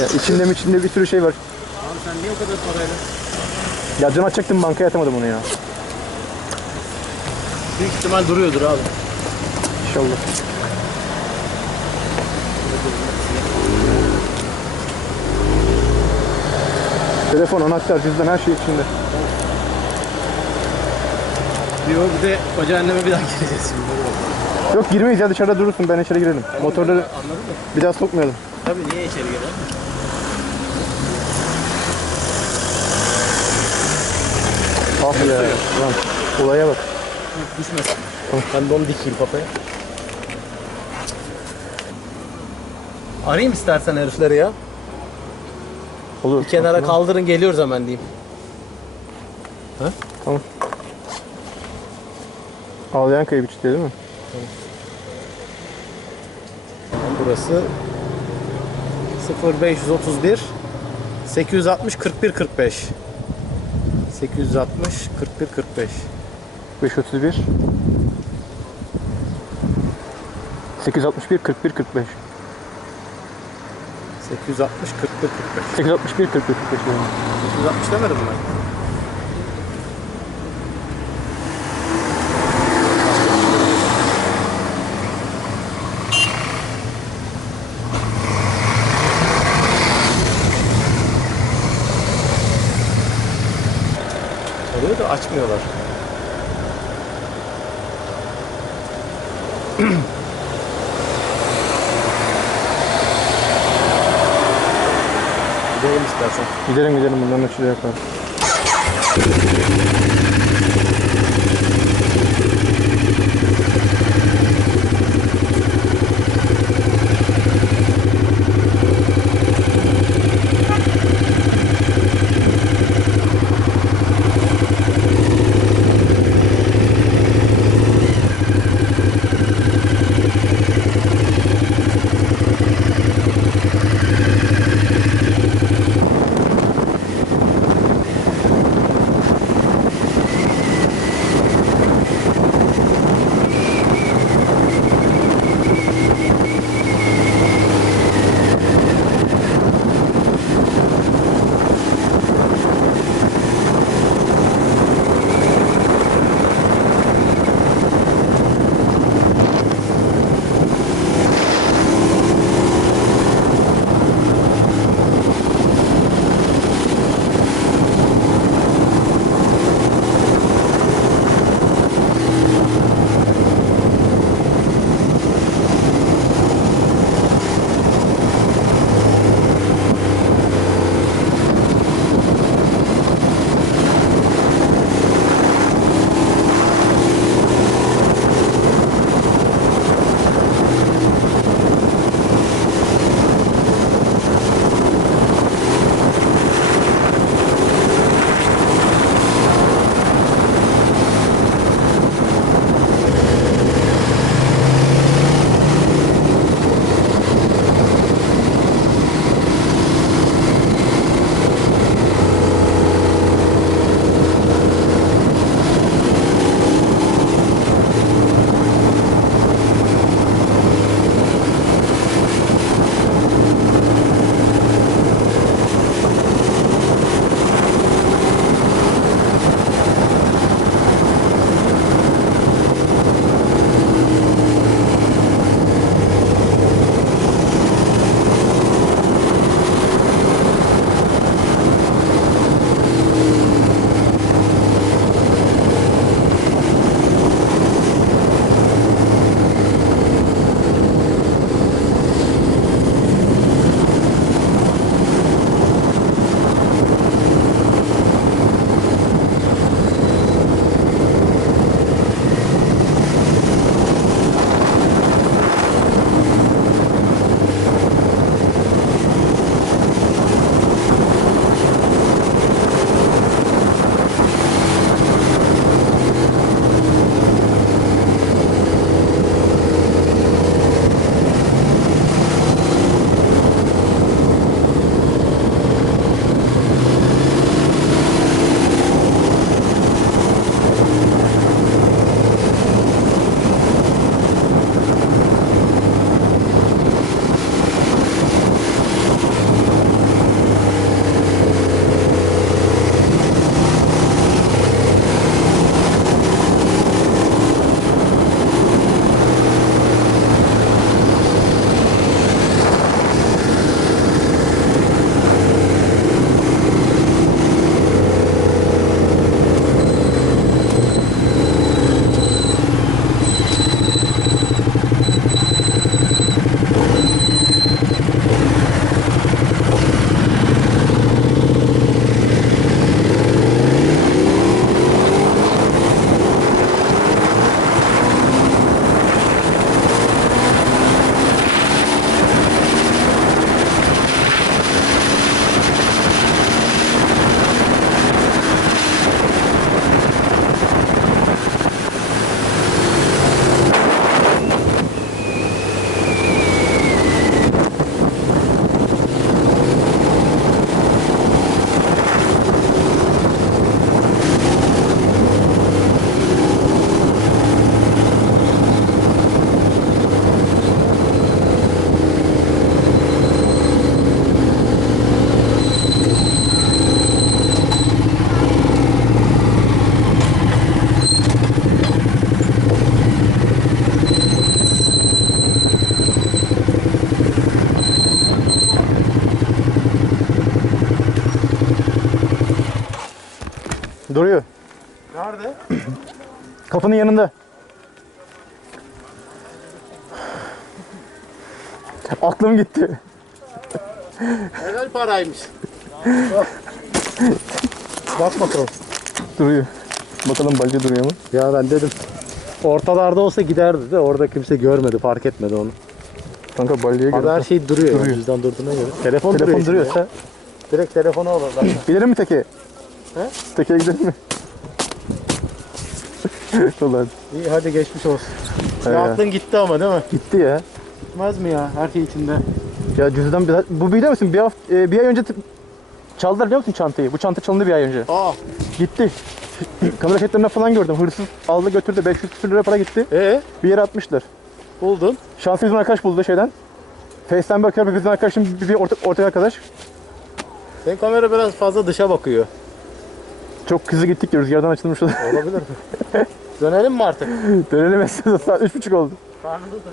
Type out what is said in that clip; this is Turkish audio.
Ya içinde mi içinde bir sürü şey var. Abi sen niye o kadar parayla? Ya can açacaktım bankaya atamadım onu ya. Büyük ihtimal duruyordur abi. İnşallah. Telefon, anahtar, cüzdan her şey içinde. Diyor bir de o cehenneme bir daha gireceğiz şimdi. Yok girmeyiz ya dışarıda durursun ben içeri girelim. Motorları Anladın mı? bir daha sokmayalım. Tabii niye içeri girer? Ah ya. Lan olaya bak. Düşmesin. Ben de onu dikeyim kafaya. Arayayım istersen herifleri ya. Olur. Bir kenara kaldırın geliyoruz hemen diyeyim. Tamam. Ağlayan kayıp içti değil mi? Burası 0531 860 41 45 860 41 45 531 861 41 45 860 41 45 861 41 45 diyorum. 860 demedim mi? Da açmıyorlar. Gidelim istersen. Gidelim gidelim bundan açılıyor yapar. Duruyor. Nerede? Kapının yanında. Aklım gitti. Helal paraymış. Bak bakalım. Duruyor. Bakalım balya duruyor mu? Ya ben dedim. Ortalarda olsa giderdi de orada kimse görmedi, fark etmedi onu. Kanka balyaya göre. her şey duruyor. Duruyor. Yani, cüzdan durduğuna göre. Telefon, Telefon duruyor. duruyorsa. Direkt telefonu alır zaten. gidelim mi teke? He? Tekeye gidelim mi? Ulan İyi hadi geçmiş olsun. He Ya aklın gitti ama değil mi? gitti ya. Gitmez mi ya? Her şey içinde. Ya cüzdan bir, bu biliyor musun? Bir hafta, e, bir ay önce çaldılar biliyor musun çantayı? Bu çanta çalındı bir ay önce. Aa. Gitti. Kamera kayıtlarında falan gördüm. Hırsız aldı götürdü. 500 küsür lira para gitti. Ee, Bir yere atmışlar. buldun. Şanslı bizim arkadaş buldu şeyden. Face'ten bakıyor. Bizim arkadaşım bir, bir orta, ortak arkadaş. Senin kamera biraz fazla dışa bakıyor. Çok hızlı gittik ya rüzgardan açılmış. Olabilir. Dönelim mi artık? Dönelim esnasında saat 3.30 oldu. Karnımız da